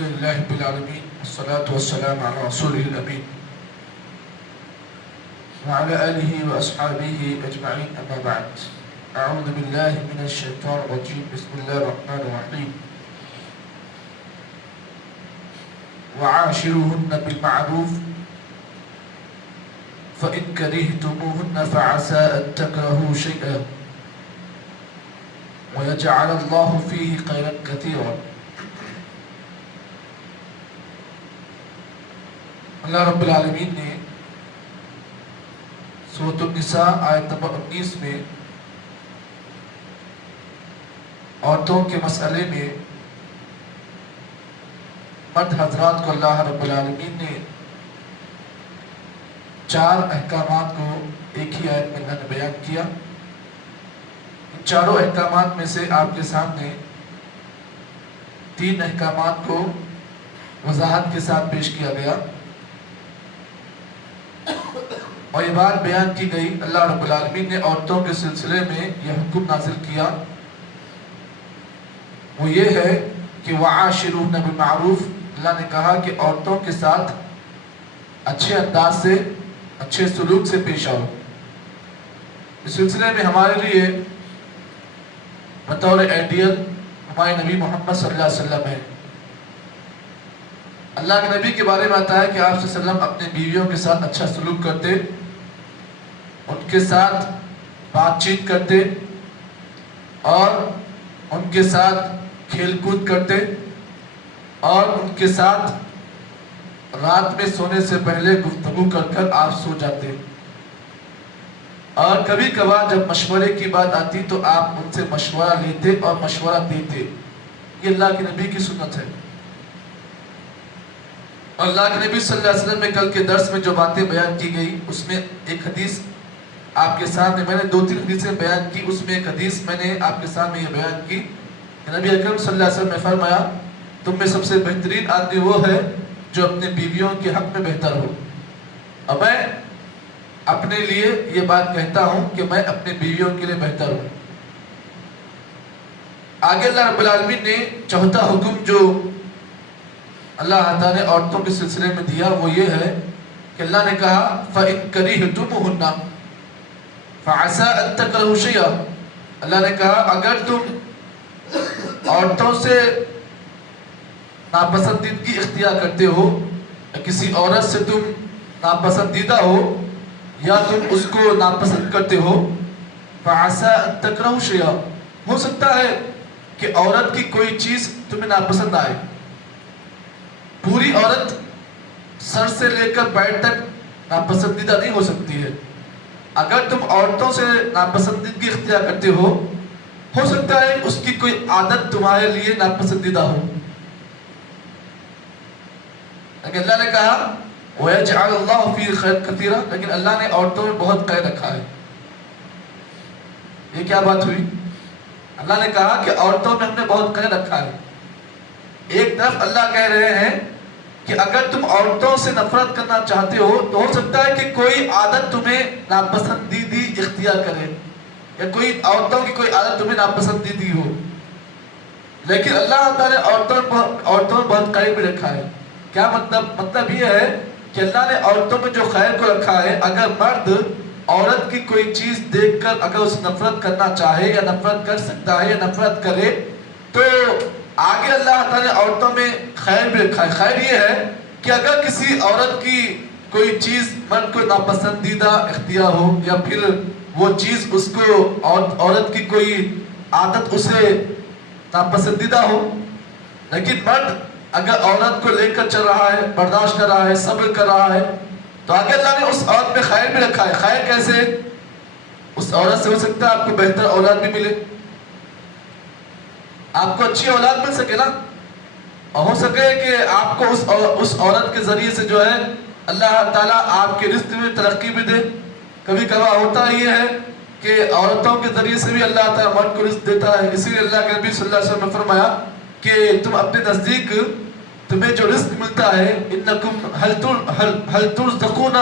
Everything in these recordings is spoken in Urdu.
لله رب العالمين والصلاة والسلام على رسوله الأمين وعلى آله وأصحابه أجمعين أما بعد. أعوذ بالله من الشيطان الرجيم. بسم الله الرحمن الرحيم. وعاشروهن بالمعروف فإن كرهتموهن فعسى أن تكرهوا شيئا ويجعل الله فيه خيرا كثيرا. اللہ رب العالمین نے سورۃ النساء آیت نمبر 19 میں عورتوں کے مسئلے میں مرد حضرات کو اللہ رب العالمین نے 4 احکامات کو ایک ہی آیت میں اللہ نے بیان کیا. ان چاروں احکامات میں سے آپ کے سامنے 3 احکامات کو وضاحت کے ساتھ پیش کیا گیا اور یہ بات بیان کی گئی. اللہ رب العالمین نے عورتوں کے سلسلے میں یہ حکم نازل کیا، وہ یہ ہے کہ وَعَاشِرُوهُنَّ بِالْمَعْرُوفِ. اللہ نے کہا کہ عورتوں کے ساتھ اچھے انداز سے، اچھے سلوک سے پیش آؤ. اس سلسلے میں ہمارے لیے بطور آئیڈیل ہمارے نبی محمد صلی اللہ علیہ وسلم ہے. اللہ کے نبی کے بارے میں آتا ہے کہ آپ صلی اللہ علیہ وسلم اپنے بیویوں کے ساتھ اچھا سلوک کرتے، ان کے ساتھ بات چیت کرتے اور ان کے ساتھ کھیل کود کرتے اور ان کے ساتھ رات میں سونے سے پہلے گفتگو کر آپ سو جاتے. اور کبھی کبھار جب مشورے کی بات آتی تو آپ ان سے مشورہ لیتے اور مشورہ دیتے. یہ اللہ کے نبی کی سنت ہے. اور اللہ کے نبی صلی اللہ علیہ وسلم میں کل کے درس میں جو باتیں بیان کی گئی اس میں ایک حدیث آپ کے سامنے، میں نے 2-3 حدیثیں بیان کی، اس میں ایک حدیث میں نے آپ کے سامنے یہ بیان کی کہ نبی اکرم صلی اللہ علیہ وسلم نے فرمایا تم میں سب سے بہترین آدمی وہ ہے جو اپنے بیویوں کے حق میں بہتر ہو. اور میں اپنے لیے یہ بات کہتا ہوں کہ میں اپنے بیویوں کے لیے بہتر ہوں. آگے اللہ رب العالمین نے چوتھا حکم جو اللہ تعالیٰ نے عورتوں کے سلسلے میں دیا وہ یہ ہے کہ اللہ نے کہا فَإِن كَرِهْتُمُوهُنَّ فَعَسَىٰ أَن تَكْرَهُوا شَيْئًا. اللہ نے کہا اگر تم عورتوں سے ناپسندیدگی اختیار کرتے ہو یا کسی عورت سے تم ناپسندیدہ ہو یا تم اس کو ناپسند کرتے ہو فَعَسَىٰ أَن تَكْرَهُوا شَيْئًا. ہو سکتا ہے کہ عورت کی کوئی چیز تمہیں ناپسند آئے. پوری عورت سر سے لے کر پیر تک ناپسندیدہ نہیں ہو سکتی ہے. اگر تم عورتوں سے ناپسندیدگی اختیار کرتے ہو سکتا ہے اس کی کوئی عادت تمہارے لیے ناپسندیدہ ہو. لیکن اللہ نے کہا وَيَجْعَلُ اللَّهُ فِيهِ خَيْرًا كَثِيرًا. لیکن اللہ نے عورتوں میں بہت خیر رکھا ہے. یہ کیا بات ہوئی؟ اللہ نے کہا کہ عورتوں میں ہم نے بہت خیر رکھا ہے. ایک طرف اللہ کہہ رہے ہیں کہ اگر تم عورتوں سے نفرت کرنا چاہتے ہو تو ہو سکتا ہے کہ کوئی عادت تمہیں ناپسندیدی اختیار کرے یا کوئی عورتوں کی کوئی عادت تمہیں ناپسندیدی ہو. لیکن اللہ تعالیٰ نے عورتوں میں بہت خیر بھی رکھا ہے. کیا مطلب یہ ہے کہ اللہ نے عورتوں میں جو خیر کو رکھا ہے اگر مرد عورت کی کوئی چیز دیکھ کر اگر اس نفرت کرنا چاہے یا نفرت کر سکتا ہے یا نفرت کرے تو آگے اللہ تعالیٰ نے عورتوں میں خیر بھی رکھا ہے. خیر یہ ہے کہ اگر کسی عورت کی کوئی چیز مرد کو ناپسندیدہ اختیار ہو یا پھر وہ چیز اس کو عورت کی کوئی عادت اسے ناپسندیدہ ہو، لیکن مرد اگر عورت کو لے کر چل رہا ہے، برداشت کر رہا ہے، صبر کر رہا ہے تو آگے اللہ نے اس عورت میں خیر بھی رکھا ہے. خیر کیسے؟ اس عورت سے ہو سکتا ہے آپ کو بہتر اولاد بھی ملے، آپ کو اچھی اولاد مل سکے نا، اور ہو سکے کہ آپ کو اس عورت کے ذریعے سے جو ہے اللہ تعالیٰ آپ کے رزق میں ترقی بھی دے. کبھی کبھار ہوتا یہ ہے کہ عورتوں کے ذریعے سے بھی اللہ تعالیٰ مرد کو رزق دیتا ہے. اسی لیے اللہ کے نبی صلی اللہ علیہ وسلم نے فرمایا کہ تم اپنے نزدیک تمہیں جو رزق ملتا ہے انکم هل ترزقون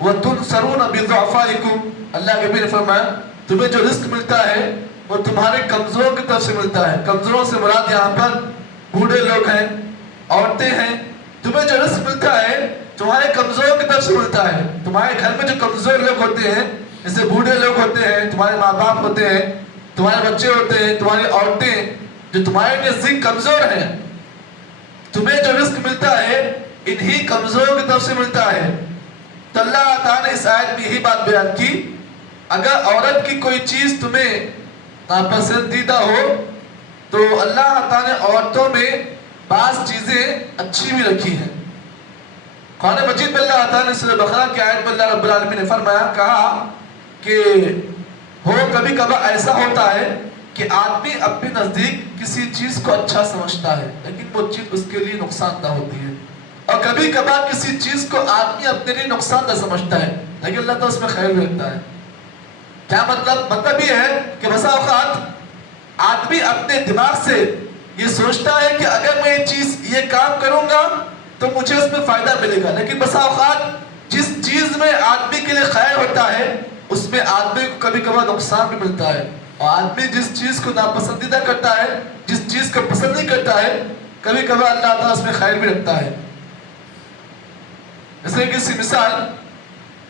وتنصرون بضعفائکم. اللہ کے نبی نے فرمایا تمہیں جو رزق ملتا ہے وہ تمہارے کمزوروں کی طرف سے ملتا ہے. کمزوروں سے مراد یہاں پر بوڑھے لوگ ہیں عورتیں ہیں، تمہیں جو رزق ملتا ہے تمہارے کمزوروں کی طرف سے ملتا ہے. تمہارے گھر میں جو کمزور لوگ ہوتے ہیں، جیسے بوڑھے لوگ ہوتے ہیں، تمہارے ماں باپ ہوتے ہیں، تمہارے بچے ہوتے ہیں، تمہاری عورتیں جو تمہارے نزدیک کمزور ہیں، تمہیں جو رزق ملتا ہے انہی کمزوروں کی طرف سے ملتا ہے. تو اللہ تعالیٰ نے اس آیت میں یہی بات بیان کی، اگر عورت کی کوئی چیز تمہیں ناپسندیدہ ہو تو اللہ تعالیٰ نے عورتوں میں بعض چیزیں اچھی بھی رکھی ہیں. قرآن مجید میں اللہ تعالیٰ نے سورہ بقرہ کی آیت میں اللہ رب العالمین نے فرمایا، کہا کہ کبھی کبھار ایسا ہوتا ہے کہ آدمی اپنے نزدیک کسی چیز کو اچھا سمجھتا ہے لیکن وہ چیز اس کے لیے نقصان دہ ہوتی ہے، اور کبھی کبھار کسی چیز کو آدمی اپنے لیے نقصان دہ سمجھتا ہے لیکن اللہ تعالیٰ اس میں خیر بھی رکھتا ہے. کیا مطلب یہ ہے کہ بسا اوقات آدمی اپنے دماغ سے یہ سوچتا ہے کہ اگر میں یہ کام کروں گا تو مجھے اس میں فائدہ ملے گا، لیکن بسا اوقات جس چیز میں آدمی کے لیے خیر ہوتا ہے اس میں آدمی کو کبھی کبھار نقصان بھی ملتا ہے، اور آدمی جس چیز کو ناپسندیدہ کرتا ہے، جس چیز کو پسند نہیں کرتا ہے، کبھی کبھار اللہ تعالیٰ اس میں خیر بھی رکھتا ہے. جیسے کسی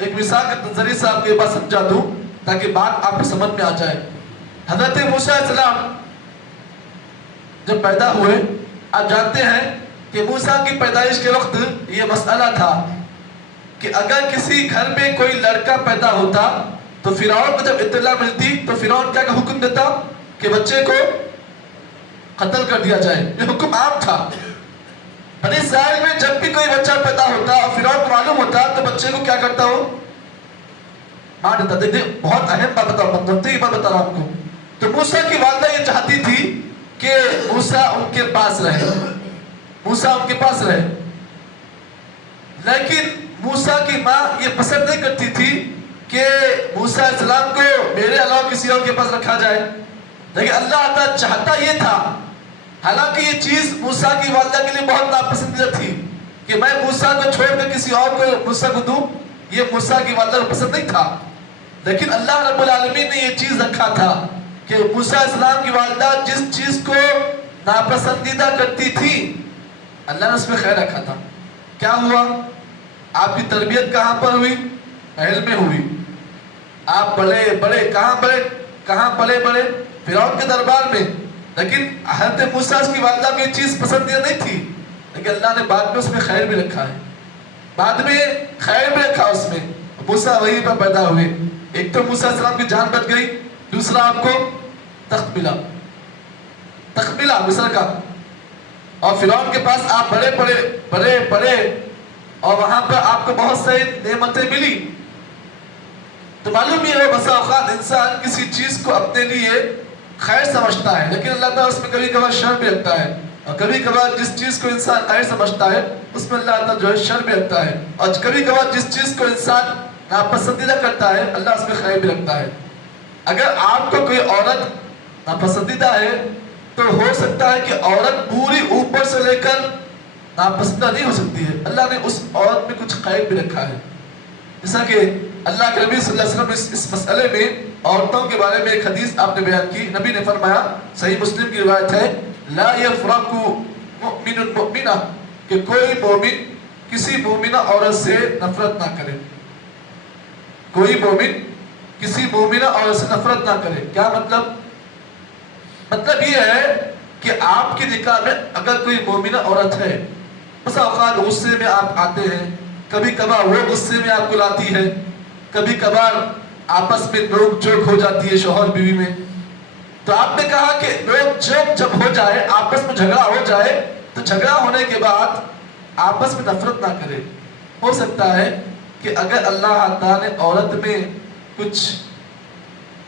ایک مثال کے ذریعے سے آپ کو یہ بات سمجھا دوں تاکہ بات آپ کو سمجھ میں آ جائے. حضرت موسیٰ علیہ السلام جب پیدا ہوئے، آپ جانتے ہیں کہ موسیٰ کی پیدائش کے وقت یہ مسئلہ تھا کہ اگر کسی گھر میں کوئی لڑکا پیدا ہوتا تو فرعون کو جب اطلاع ملتی تو فرعون کیا حکم دیتا کہ بچے کو قتل کر دیا جائے. یہ حکم عام تھا. بنی اسرائیل میں جب بھی کوئی بچہ پیدا ہوتا اور فرعون کو معلوم ہوتا تو بچے کو کیا کرتا ہو؟ مار دیتا. دیکھیں بہت اہم بات بتا رہا ہوں آپ کو. تو موسیٰ کی والدہ یہ چاہتی تھی کہ موسیٰ ان کے پاس رہے، لیکن موسیٰ کی ماں یہ پسند نہیں کرتی تھی کہ موسیٰ علیہ السلام کو میرے علاوہ کسی اور کے پاس رکھا جائے. لیکن اللہ تعالیٰ چاہتا یہ تھا، حالانکہ یہ چیز موسیٰ کی والدہ کے لیے بہت ناپسندیدہ تھی کہ میں موسیٰ کو چھوڑ کر کسی اور کو موسیٰ کو دوں، یہ موسیٰ کی والدہ کو پسند نہیں تھا. لیکن اللہ رب العالمین نے یہ چیز رکھا تھا کہ موسیٰ علیہ السلام کی والدہ جس چیز کو ناپسندیدہ کرتی تھی اللہ نے اس میں خیر رکھا تھا. کیا ہوا؟ آپ کی تربیت کہاں پر ہوئی؟ محل میں ہوئی. آپ کہاں پلے بڑے؟ فرعون کے دربار میں. لیکن حضرت موسیٰ کی والدہ کو یہ چیز پسندیدہ نہیں تھی، لیکن اللہ نے بعد میں اس میں خیر بھی رکھا ہے. بعد میں خیر بھی رکھا اس میں. موسیٰ وہیں پر پیدا ہوئے. ایک تو موسیٰ علیہ السلام کی جان بچ گئی، دوسرا آپ کو تخت ملا مصر کا، اور فرعون کے پاس آپ بڑے اور وہاں پر آپ کو بہت ساری نعمتیں ملی. تو معلوم یہ ہے بسا اوقات انسان کسی چیز کو اپنے لیے خیر سمجھتا ہے لیکن اللہ تعالیٰ اس میں کبھی کبھار شر بھی رکھتا ہے، اور کبھی کبھار جس چیز کو انسان خیر سمجھتا ہے اس میں اللہ تعالیٰ جو ہے شر بھی رکھتا ہے، اور کبھی کبھار جس چیز کو انسان ناپسندیدہ کرتا ہے اللہ اس میں خیر بھی رکھتا ہے. اگر آپ کو کوئی عورت ناپسندیدہ ہے تو ہو سکتا ہے کہ عورت پوری اوپر سے لے کر ناپسندیدہ نہیں ہو سکتی ہے، اللہ نے اس عورت میں کچھ خیر بھی رکھا ہے. جیسا کہ اللہ کے نبی صلی اللہ علیہ وسلم اس مسئلے میں عورتوں کے بارے میں ایک حدیث آپ نے بیان کی. نبی نے فرمایا، صحیح مسلم کی روایت ہے، لا یفرق مؤمن مؤمنہ، کہ کوئی مومن کسی مومنہ عورت سے نفرت نہ کرے. کوئی مومن کسی مومنہ عورت سے نفرت نہ کرے. کیا مطلب یہ ہے کہ آپ کے نکاح میں اگر کوئی مومنہ عورت ہے، بس اوقات غصے میں آپ آتے ہیں، کبھی کبھار وہ غصے میں آپ کو لاتی ہے، کبھی کبھار آپس میں نوک جھوک ہو جاتی ہے شوہر بیوی میں، تو آپ نے کہا کہ نوک جھوک جب ہو جائے، آپس میں جھگڑا ہو جائے تو جھگڑا ہونے کے بعد آپس میں نفرت نہ کرے. ہو سکتا ہے کہ اگر اللہ تعالیٰ نے عورت میں کچھ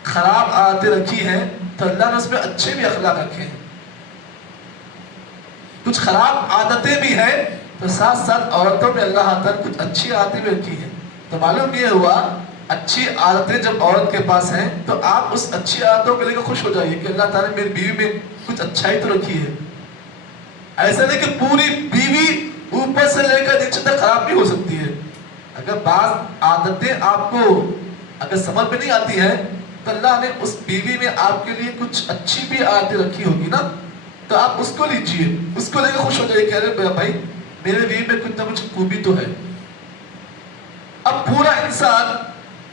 خراب عادتیں رکھی ہیں تو اللہ نے اس میں اچھے بھی اخلاق رکھے ہیں. کچھ خراب عادتیں بھی ہیں تو ساتھ ساتھ عورتوں میں اللہ تعالیٰ نے کچھ اچھی عادتیں بھی رکھی ہیں. تو معلوم یہ ہوا اچھی عادتیں جب عورت کے پاس ہیں تو آپ اس اچھی عادتوں کو لے کر خوش ہو جائیے کہ اللہ تعالیٰ نے میری بیوی میں کچھ اچھائی تو رکھی ہے. ایسا نہیں کہ پوری بیوی اوپر سے لے کر نیچے تک خراب بھی ہو سکتی ہے. اگر بعض عادتیں آپ کو اگر سمجھ میں نہیں آتی ہیں تو اللہ نے اس بیوی میں آپ کے لیے کچھ اچھی بھی عادتیں رکھی ہوگی نا. تو آپ اس کو لیجئے, اس کو لے کے خوش ہو جائیے کہ ارے بھائی میرے بیوی میں کچھ نہ کچھ خوبی تو ہے. اب پورا انسان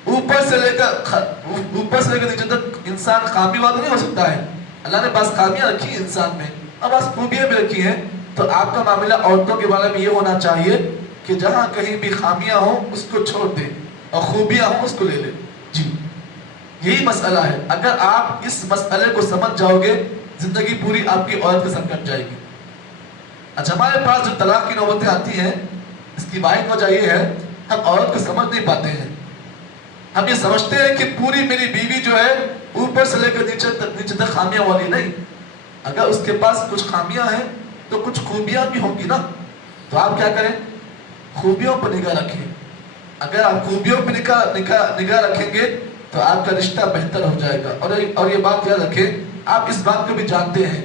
اوپر سے لے کر نیچے تک انسان خامی والا نہیں ہو سکتا ہے. اللہ نے بعض خامیاں رکھی ہیں انسان میں اور بعض خوبیاں بھی رکھی ہیں. تو آپ کا معاملہ عورتوں کے بارے میں یہ ہونا چاہیے کہ جہاں کہیں بھی خامیاں ہوں اس کو چھوڑ دیں اور خوبیاں ہوں اس کو لے لیں. جی یہی مسئلہ ہے. اگر آپ اس مسئلے کو سمجھ جاؤ گے زندگی پوری آپ کی عورت کے ساتھ کٹ جائے گی. اچھا ہمارے پاس جو طلاق کی نوبتیں آتی ہیں اس کی واحد وجہ یہ ہے ہم عورت کو سمجھ نہیں پاتے ہیں. ہم یہ سمجھتے ہیں کہ پوری میری بیوی جو ہے اوپر سے لے کر نیچے تک خامیاں والی نہیں. اگر اس کے پاس کچھ خامیاں ہیں تو کچھ خوبیاں بھی ہوں گی نا. تو آپ کیا کریں, خوبیوں پر نگاہ رکھیں. اگر آپ خوبیوں پر نگاہ رکھیں گے تو آپ کا رشتہ بہتر ہو جائے گا. اور یہ بات یاد رکھیں, آپ اس بات کو بھی جانتے ہیں,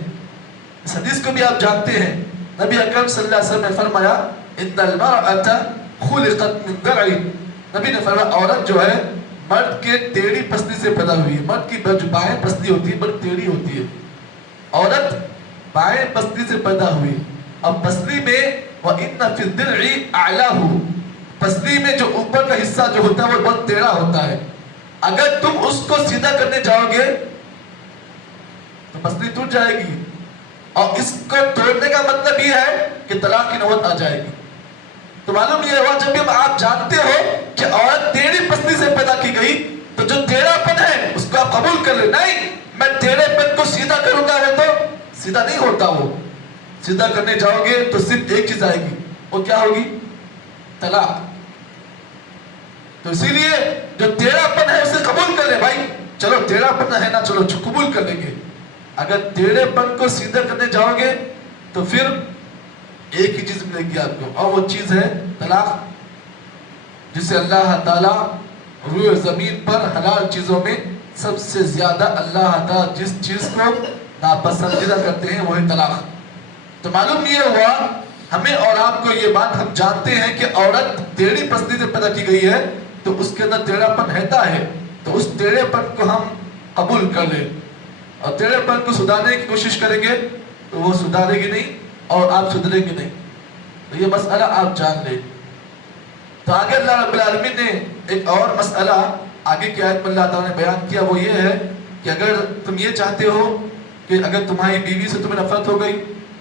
اس حدیث کو بھی آپ جانتے ہیں. نبی اکرم صلی اللہ علیہ وسلم نے فرمایا ان المرأة خلقت من ضلع. نبی نے فرمایا عورت جو ہے مرد کے ٹیڑھی پسلی سے پیدا ہوئی ہے. مرد کی جو بائیں پسلی ہوتی ہے بڑی ٹیڑھی ہوتی ہے. عورت بائیں پسلی سے پیدا ہوئی. اب پسلی میں وَإِنَّ فِي الضِّلْعِ أَعْلَاهُ, پسلی میں جو اوپر کا حصہ جو ہوتا ہے وہ بہت ٹیڑھا ہوتا ہے. اگر تم اس کو سیدھا کرنے جاؤ گے تو پسلی ٹوٹ جائے گی, اور اس کو توڑنے کا مطلب یہ ہے کہ طلاق کی نوبت آ جائے گی. تو معلوم یہ ہوا جب بھی آپ جانتے ہو کہ عورت ٹیڑھی پسلی سے پیدا کی گئی تو جو ٹیڑھا پن ہے اس کو آپ قبول کر لیں. نہیں میں ٹیڑھے پن کو سیدھا کروں گا تو سیدھا نہیں ہوتا. وہ سیدھا کرنے جاؤ گے تو صرف ایک چیز آئے گی, وہ کیا ہوگی, طلاق. تو اسی لیے جو ٹیڑھا پن ہے اسے قبول کر لیں. بھائی چلو ٹیڑھا پن ہے نا, چلو قبول کر لیں گے. اگر ٹیڑھے پن کو سیدھا کرنے جاؤ گے تو پھر ایک ہی چیز ملے گی آپ کو, اور وہ چیز ہے طلاق, جسے اللہ تعالیٰ روئے زمین پر حلال چیزوں میں سب سے زیادہ اللہ تعالیٰ جس چیز کو ناپسندیدہ کرتے ہیں وہی طلاق. تو معلوم یہ ہوا ہمیں اور آپ کو یہ بات ہم جانتے ہیں کہ عورت ٹیڑھی پسلی سے پیدا کی گئی ہے تو اس کے اندر ٹیڑھا پن رہتا ہے. تو اس ٹیڑھے پن کو ہم قبول کر لیں اور ٹیڑھے پن کو سدھارنے کی کوشش کریں گے تو وہ سدھارے گی نہیں اور آپ سدھریں گے نہیں. تو یہ مسئلہ آپ جان لیں. تو آگے اللہ رب العالمین نے ایک اور مسئلہ آگے کی آیت میں اللہ تعالیٰ نے بیان کیا, وہ یہ ہے کہ اگر تم یہ چاہتے ہو کہ اگر تمہاری بیوی سے تمہیں نفرت ہو گئی,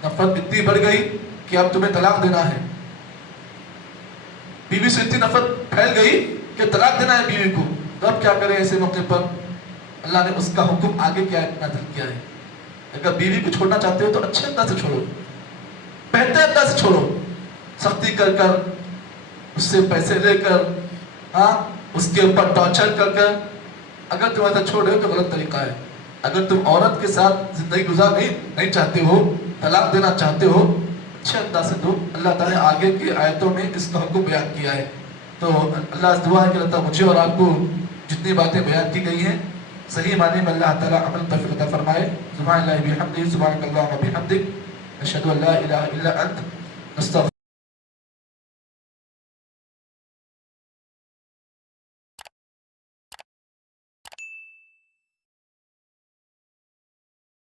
نفرت اتنی بڑھ گئی کہ اب تمہیں طلاق دینا ہے, بیوی سے اتنی نفرت پھیل گئی کہ طلاق دینا ہے بیوی کو, تو اب کیا کریں ایسے موقع پر. اللہ نے اس کا حکم آگے کی آیت میں نازل کیا ہے. اگر بیوی کو چھوڑنا چاہتے ہو تو اچھے انداز سے چھوڑو, بہتر انداز سے چھوڑو, سختی کر کر, اس سے پیسے لے کر, اس کے اوپر ٹارچر کر کر. اگر تم ایسا چھوڑ رہے ہو تو غلط طریقہ ہے. اگر تم عورت کے ساتھ زندگی گزار نہیں چاہتے ہو, طلاق دینا چاہتے ہو, اچھے انداز سے دو. اللہ تعالیٰ نے آگے کی آیتوں میں اس کا حکم بیان کیا ہے. تو اللہ سے دعا ہے کہ اللہ تعالیٰ مجھے اور آپ کو جتنی باتیں بیان کی گئی ہیں صحیح معنی میں اللہ تعالیٰ عمل توفیق عطا فرمائے. سبحان اللہ بحمدہ, سبحانک اللہم وبحمدک, اشہد ان لا الہ الا انت, نستغفرک.